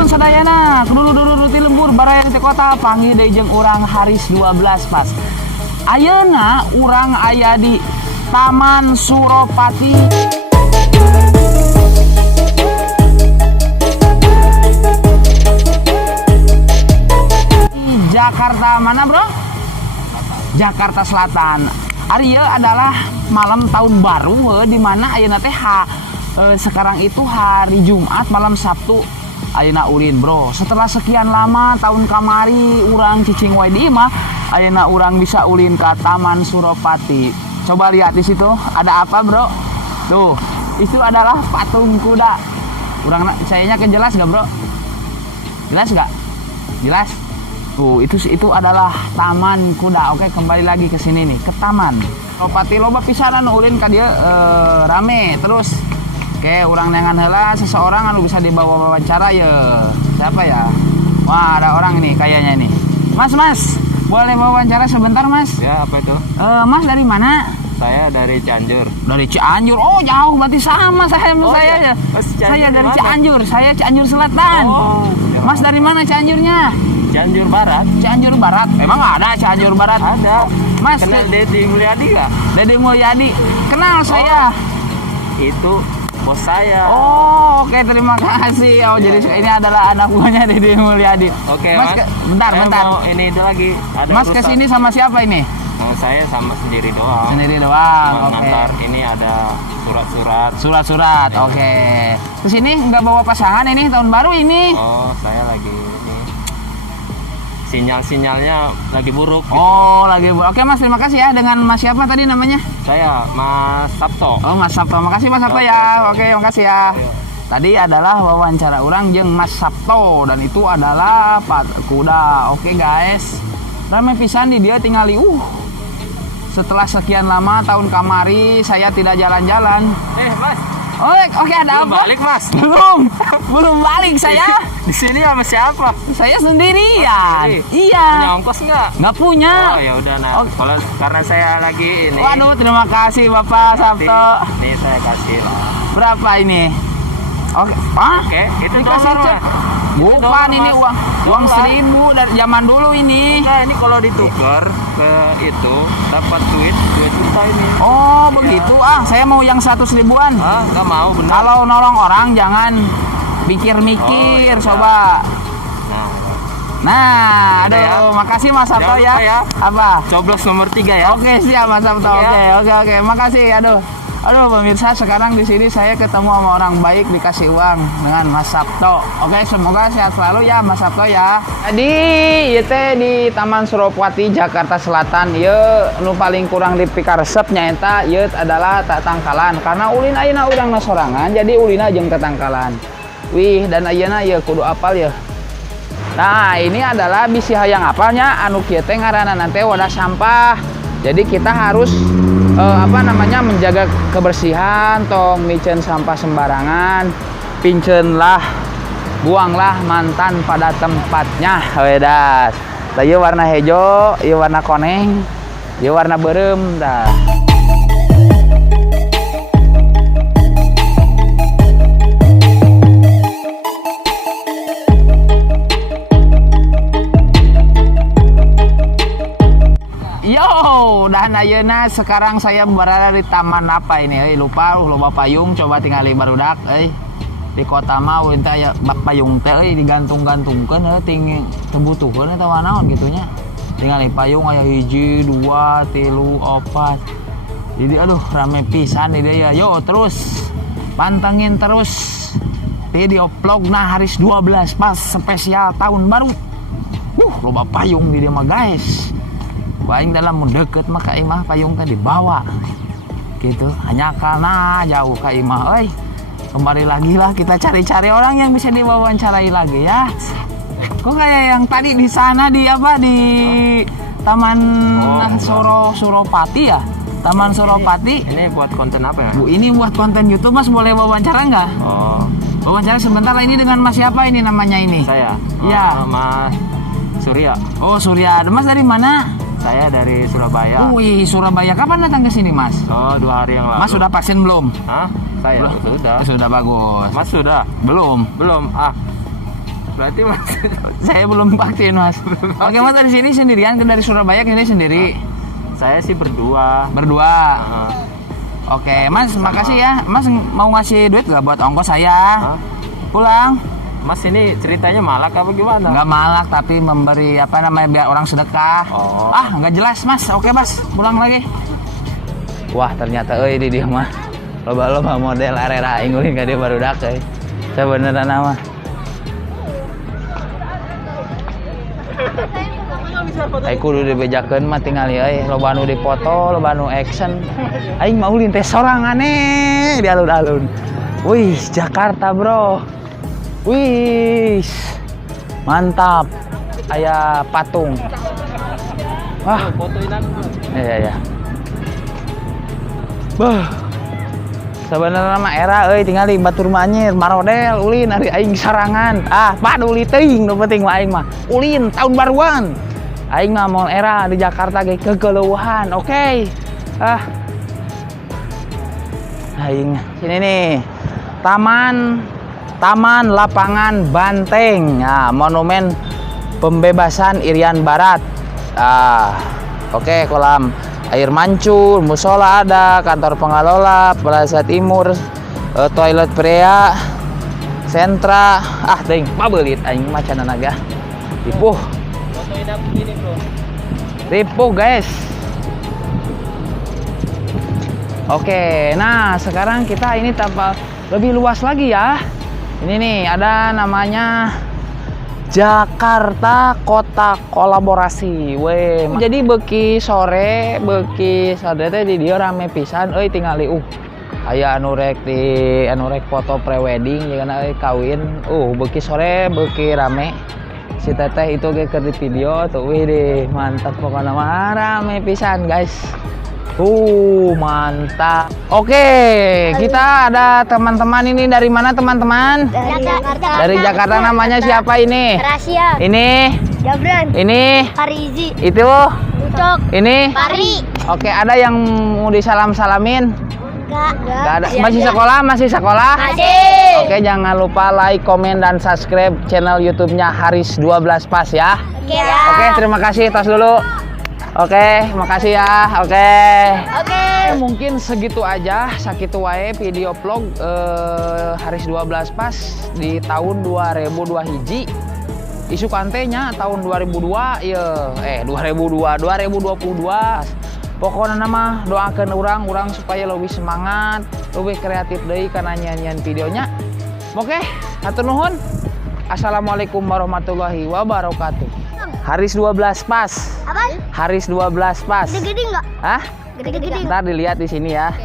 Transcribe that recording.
langsung sadayana dulu ti lembur baraya di kota panggil deui jeung urang Haris 12 pas. Ayeuna urang aya di Taman Suropati. Jakarta mana, Bro? Jakarta Selatan. Hari ieu adalah malam tahun baru di mana ayeuna teh sekarang itu hari Jumat malam Sabtu ayeuna ulin, Bro. Setelah sekian lama tahun kamari urang cicing wae di mah ayeuna urang bisa ulin ke Taman Suropati. Coba lihat di situ ada apa, Bro? Tuh, itu adalah patung kuda. Urang sayanya jelas gak, Bro? Jelas gak? Jelas. Tuh, itu adalah Taman Kuda. Oke, kembali lagi ke sini nih, ke Taman Suropati. Loba pisanan ulin ka dieu rame terus. Oke, urang nengan heula seseorang anu bisa dibawa wawancara ya. Siapa ya? Wah, ada orang ini kayaknya ini. Mas, boleh wawancara sebentar, Mas? Ya, apa itu? Mas dari mana? Saya dari Cianjur. Dari Cianjur. Oh, jauh berarti sama saya Oh, saya ya. ya. Saya dari mana? Cianjur. Saya Cianjur Selatan. Oh, ya. Mas dari mana Cianjurnya? Cianjur Barat. Cianjur Barat. Emang ada Cianjur Barat? Ada. Mas, Kenal Deddy Mulyadi nggak? Deddy Mulyadi. Kenal saya. Itu bos saya. Oh, oke, terima kasih. Oh, jadi ini adalah anak buahnya Deddy Mulyadi. Oke, Mas. Mas. Bentar. Mau ini itu lagi. Ada Mas urusan. kesini sama siapa ini? Nah, saya sama sendiri doang. Sendiri doang. Oke. Ngantar ini ada surat-surat. Surat-surat. Oke. Kesini nggak bawa pasangan ini tahun baru ini. Oh, saya lagi ini. Sinyal-sinyalnya lagi buruk. Oh, lagi. Oke, Mas, terima kasih ya. Dengan Mas siapa tadi namanya? Saya Mas Sabto. Oh, Mas Sabto. Makasih Mas Sabto ya. Oke, makasih ya. Tadi adalah wawancara orang jeung Mas Sabto dan itu adalah kuda. Oke, guys. Ramai pisan di dia tinggali setelah sekian lama tahun kamari saya tidak jalan-jalan. Mas. Oke, ada Belum apa? balik, Mas. Belum balik saya. Di sini sama siapa? Saya sendirian. Iya. Punya ongkos nggak? Nggak punya. Oh ya udah, nah. Oh. Kalau karena saya lagi ini. Waduh, terima kasih Bapak Sabto. Nih saya kasih lah. Berapa ini? Oke. Oke, itu dikasih dolar, cek. Mas. Bukan dolar, ini Mas. uang Dolar. 1.000 dari zaman dulu ini. Nah, ini kalau ditukar ke itu dapat duit 2 juta ini. Oh, begitu. Saya mau yang 100.000-an. Nggak mau, benar. Kalau nolong orang jangan mikir-mikir, Oh, iya. coba. Nah, Aduh, ya. makasih Mas Sabto Jangan ya. lupa ya. Apa? Coblos nomor 3 ya. Oke, siap Mas Sabto. Iya. Oke. Makasih. Aduh, pemirsa, sekarang di sini saya ketemu sama orang baik dikasih uang dengan Mas Sabto. Oke, semoga sehat selalu ya Mas Sabto ya. Jadi, ieu teh di Taman Suropati Jakarta Selatan. Ieu nu paling kurang dipikaresep nyaeta ieu adalah tatangkalan karena ulin ayeuna urang sorangan jadi ulina jeung tatangkalan. Wih, dan ayeuna ieu kudu apal ya. Nah, ini adalah bisi hayang apalnya anu kieu teh ngaranna teh wadah sampah. Jadi kita harus menjaga kebersihan, tong micen sampah sembarangan, pincenlah, buanglah mantan pada tempatnya. Wedas. Ieu warna hejo, ieu warna koneng, ieu warna beureum dah. Yo, dan ayeuna sekarang saya berada di taman apa ini? Lupa loba payung, coba tinggali barudak di kota mah ulin teh aya payung teh digantung-gantungkeun ting kebutuhan eta naon gitunya. Tinggali payung aya 1, 2, 3, 4. Jadi aduh rame pisan di dia. Yo, terus pantengin terus di vlog nah Haris 12 pas spesial tahun baru. Loba payung di dia mah, guys. Paling dalam deket mah ka imah payung tadi dibawa gitu hanya karena jauh ka imah. Kembali lagi lah kita cari-cari orang yang bisa diwawancarai lagi ya. Kok kayak yang tadi di sana di Taman Suropati ya, Taman Suropati. Ini buat konten apa ya? Bu, ini buat konten YouTube. Mas boleh wawancara nggak? Oh, Wawancara sebentar lah. Ini dengan Mas siapa ini namanya ini? saya. Iya. Mas Surya. Oh, Surya. Mas dari mana? Saya dari Surabaya. Wih, Surabaya. Kapan datang ke sini, Mas? Oh, 2 hari yang lalu. Mas sudah vaksin belum? Hah? Saya sudah. Sudah bagus. Mas sudah? Belum. Belum. Berarti Mas Saya belum vaksin, Mas. Oke, Mas dari sini sendirian ke dari Surabaya ke sini sendiri? saya sih berdua. Berdua. Heeh. Oke, Mas, makasih ya. Mas mau ngasih duit gak buat ongkos saya? Hah? Pulang. Mas ini ceritanya malak apa gimana? Nggak malak tapi memberi apa namanya biar orang sedekah. Oh. Ah, nggak jelas, Mas. Oke, Mas. Pulang lagi. Wah, ternyata di dia mah loba-loba model arera aing ulin ka dia barudak euy. Sebenarnya nama. Aing kudu dibejakeun mah tingali euy, loba anu dipoto, loba anu action. Aing mau ulin teh sorangan di alun-alun. Wih, Jakarta, Bro. Wih, mantap. Aya patung. Wah, Fotoin aku. iya. Bah. Sebenarnya mah era euy tinggali batur manyir marodel ulin ari aing sarangan. Ah, paduli teuing nu penting mah aing mah. Ulin tahun baruan. Aing mah mau era di Jakarta ge kegeleuhan. Oke. Ah. Aing sini nih. Taman Lapangan Banteng. Nah, monumen pembebasan Irian Barat. Oke, kolam air mancur, musola ada, kantor pengelola, Plaza Timur, toilet pria, sentra. Ah, teuing pabeulit aing macan naga. Ripuh. Fotoin aku gini, Bro. Ripuh, guys. Oke, nah sekarang kita ini tambah lebih luas lagi ya. Ini nih ada namanya Jakarta Kota Kolaborasi. Weh, jadi beuki sore teh di dieu rame pisan euy tingali aya anu rek foto prewedding jeung euy kawin. Beuki sore beuki rame. Si teteh itu ge keur di video tuh wih deh, mantap pokoknya mah rame pisan, guys. Mantap. Oke, kita ada teman-teman ini dari mana teman-teman? Jakarta. Dari Jakarta. Namanya siapa ini? Rahasia. Ini, Jabran. ini, Farizi. itu, Ucok. ini. Pari. Oke, ada yang mau disalam-salamin? Enggak. Gak ada. Masih sekolah? Masih sekolah? Masih. Oke, jangan lupa like, komen, dan subscribe channel YouTube-nya Haris 12 Pas ya. Oke, terima kasih. Tos dulu. Oke, makasih ya. Oke. Mungkin segitu aja, sakitu wae video vlog Haris 12 Pas di tahun 2002 hiji. Isu kantenya tahun 2002 ya 2022. Pokoknya nama doakan orang supaya lebih semangat, lebih kreatif deui kana nyanyian videonya. Oke, hatur nuhun. Assalamualaikum warahmatullahi wabarakatuh. Haris 12 Pas. Apa? Haris 12 Pas. Gede-gede enggak? Hah? Gede-gede. Ntar dilihat di sini ya.